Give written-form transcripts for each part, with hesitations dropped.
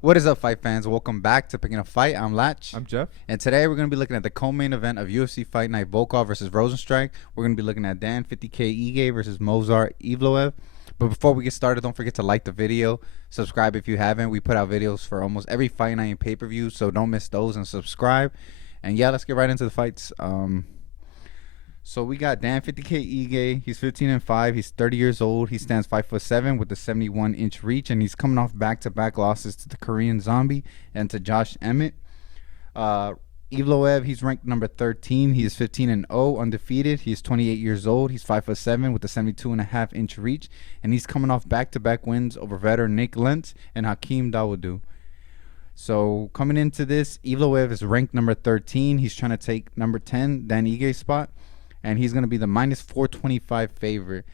What is up, fight fans? Welcome back to Picking a Fight. I'm Latch. I'm Jeff. And today we're going to be looking at the co-main event of UFC Fight Night Volkov versus Rosenstrike. We're going to be looking at Dan 50K Ige versus Movsar Evloev. But before we get started, don't forget to like the video, subscribe if you haven't. We put out videos for almost every Fight Night and pay-per-view, so don't miss those and subscribe. And yeah, let's get right into the fights. So we got Dan 50K Ige. He's 15-5. He's 30 years old. He stands 5'7" with a 71-inch reach, and he's coming off back-to-back losses to the Korean Zombie and to Josh Emmett. Evloev, he's ranked number 13. He is 15-0, undefeated. He's 28 years old. He's 5'7" with a 72.5-inch reach, and he's coming off back-to-back wins over veteran Nick Lentz and Hakeem Dawodu. So coming into this, Evloev is ranked number 13. He's trying to take number 10, Dan Ige's spot. And he's going to be the minus 425 favorite,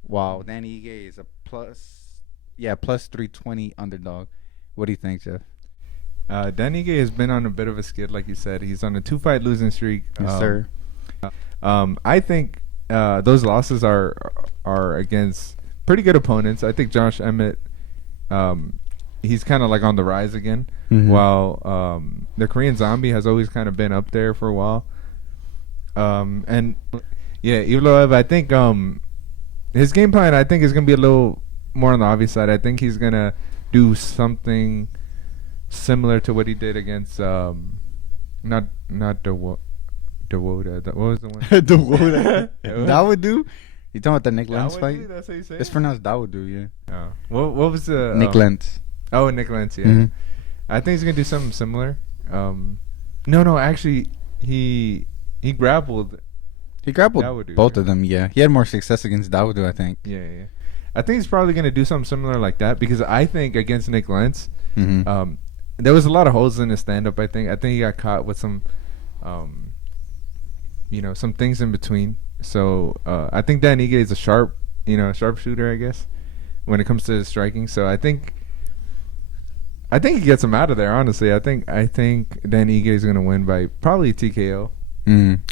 while Danny Ige is a plus 320 underdog. What do you think, Jeff? Danny Ige has been on a bit of a skid, like you said. He's on a 2-fight losing streak. Yes, sir. I think those losses are against pretty good opponents. I think Josh Emmett, he's kind of like on the rise again, while the Korean Zombie has always kind of been up there for a while. And yeah, Evloev, I think his game plan, I think, is gonna be a little more on the obvious side. I think he's gonna do something similar to what he did against not Dawoda. What was the one? Dawoda. Dawodu? You talking about the Nick Lentz fight? That's how you say It's it? pronounced Dawodu, yeah. Oh. What was the Nick Lentz. Oh, Nick Lentz, yeah. Mm-hmm. I think he's gonna do something similar. No, actually, he grappled. He grappled Dawodu, both yeah. of them, yeah. He had more success against Dawodu, I think. Yeah. I think he's probably gonna do something similar like that, because I think against Nick Lentz, there was a lot of holes in his stand-up. I think he got caught with some, some things in between. So I think Dan Ige is a sharpshooter, I guess, when it comes to his striking. So I think he gets him out of there. Honestly, I think Dan Ige is gonna win by probably TKO.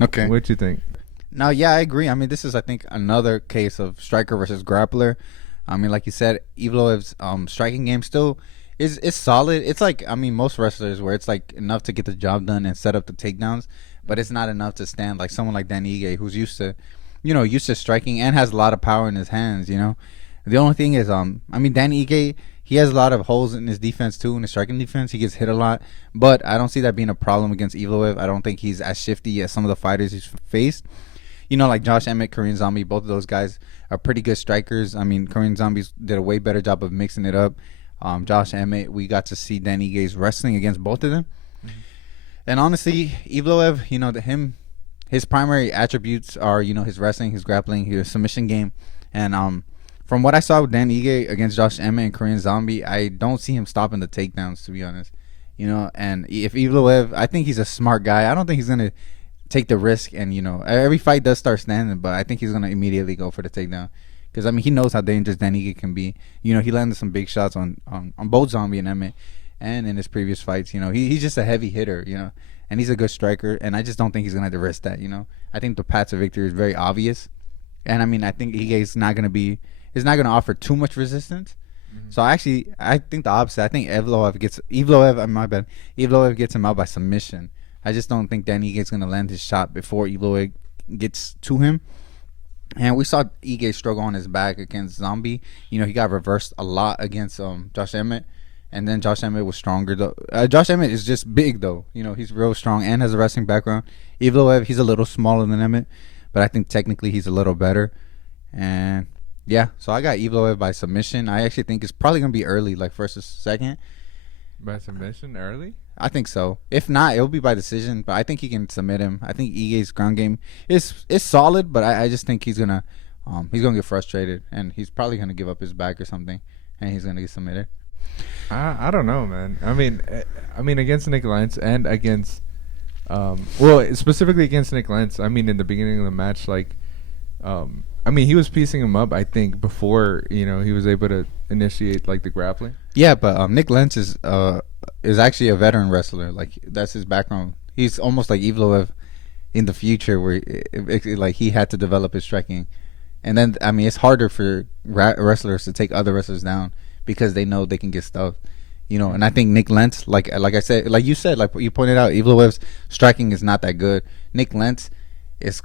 Okay. What you think? No, yeah, I agree. I mean, this is, I think, another case of striker versus grappler. I mean, like you said, Evloev's striking game still is solid. It's like, I mean, most wrestlers where it's like enough to get the job done and set up the takedowns, but it's not enough to stand like someone like Dan Ige, who's used to striking and has a lot of power in his hands. The only thing is, I mean, Dan Ige, he has a lot of holes in his defense too, in his striking defense. He gets hit a lot, but I don't see that being a problem against Evloev. I don't think he's as shifty as some of the fighters he's faced. Like Josh Emmett, Korean Zombie, both of those guys are pretty good strikers. I mean, Korean Zombies did a way better job of mixing it up. Josh Emmett, we got to see Dan Ige's wrestling against both of them. And honestly, Evloev, his primary attributes are, his wrestling, his grappling, his submission game. And from what I saw with Dan Ige against Josh Emmett and Korean Zombie, I don't see him stopping the takedowns, to be honest. And if Evloev, I think he's a smart guy. I don't think he's going to take the risk. And, every fight does start standing, but I think he's going to immediately go for the takedown. Because, I mean, he knows how dangerous Dan Ige can be. He landed some big shots on both Zombie and Emmett and in his previous fights. He's just a heavy hitter, and he's a good striker. And I just don't think he's going to have to risk that, I think the path to victory is very obvious. And, I mean, I think Ige's not going to offer too much resistance. So I think the opposite. I think Evloev gets him out by submission. I just don't think Dan Ige is going to land his shot before Evloev gets to him. And we saw Ige struggle on his back against Zombie. He got reversed a lot against Josh Emmett. And then Josh Emmett was stronger, though. Josh Emmett is just big, though. He's real strong and has a wrestling background. Evloev, he's a little smaller than Emmett, but I think technically he's a little better. And yeah, so I got Evloev by submission. I actually think it's probably going to be early, like first or second. By submission early? I think so. If not, it'll be by decision, but I think he can submit him. I think Ige's ground game is solid, but I just think he's gonna get frustrated, and he's probably gonna give up his back or something, and he's gonna get submitted. I don't know, man. I mean against Nick Lentz and against specifically against Nick Lentz. I mean, in the beginning of the match, like he was piecing him up, I think, before he was able to initiate like the grappling. Yeah, but Nick Lentz is actually a veteran wrestler. Like, that's his background. He's almost like Evloev in the future, where like he had to develop his striking. And then, I mean, it's harder for wrestlers to take other wrestlers down because they know they can get stuffed. You know, and I think Nick Lentz, like I said, like you said, like you pointed out, Evloev's striking is not that good. Nick Lentz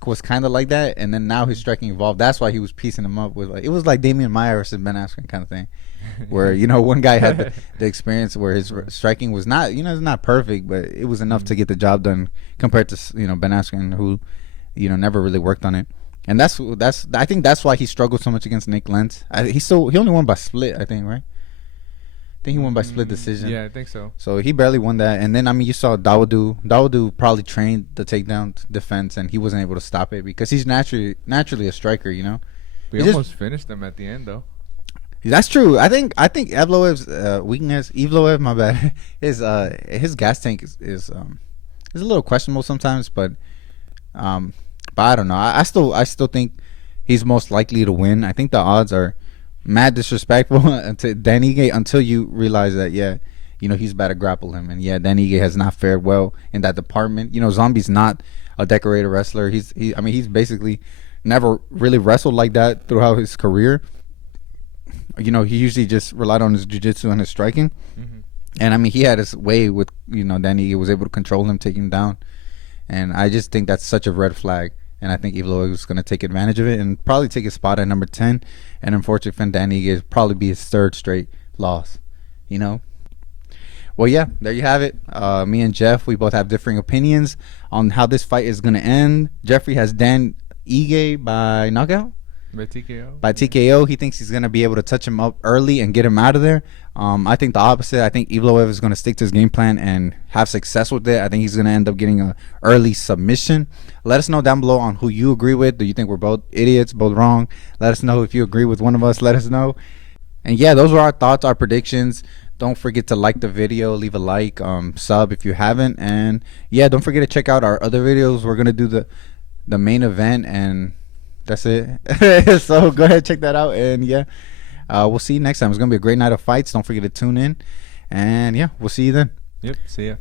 was kind of like that, and then now his striking evolved. That's why he was piecing him up with like it was like Damian Maya versus Ben Askren kind of thing, where you know one guy had the experience where his striking was not it's not perfect, but it was enough to get the job done compared to Ben Askren who never really worked on it. And that's I think that's why he struggled so much against Nick Lentz. He only won by split, I think, right? I think he won by split decision. Yeah, I think so. So he barely won that. And then, I mean, you saw Dawodu. Dawodu probably trained the takedown defense, and he wasn't able to stop it because he's naturally a striker, you know? We almost finished them at the end, though. That's true. I think Evloev's weakness, Evloev, my bad, his gas tank is a little questionable sometimes, but I don't know. I still think he's most likely to win. I think the odds are mad disrespectful to Dan Ige until you realize that he's about to grapple him, and Dan Ige has not fared well in that department. Zombie's not a decorated wrestler. He's basically never really wrestled like that throughout his career. He usually just relied on his jiu-jitsu and his striking. Mm-hmm. And I mean he had his way with Dan Ige was able to control him, take him down, and I just think that's such a red flag. And I think Evloev is going to take advantage of it and probably take his spot at number 10. And unfortunately for Dan Ige, it'll probably be his third straight loss. Well, yeah, there you have it. Me and Jeff, we both have differing opinions on how this fight is going to end. Jeffrey has Dan Ige by knockout. By TKO. By TKO. He thinks he's going to be able to touch him up early and get him out of there. I think the opposite. I think Evloev is going to stick to his game plan and have success with it. I think he's going to end up getting an early submission. Let us know down below on who you agree with. Do you think we're both idiots, both wrong? Let us know if you agree with one of us. Let us know. And yeah, those were our thoughts, our predictions. Don't forget to like the video, leave a like, sub if you haven't. And yeah, don't forget to check out our other videos. We're going to do the main event, and that's it. So go ahead, check that out. And yeah, we'll see you next time. It's going to be a great night of fights. Don't forget to tune in. And yeah, we'll see you then. Yep, see ya.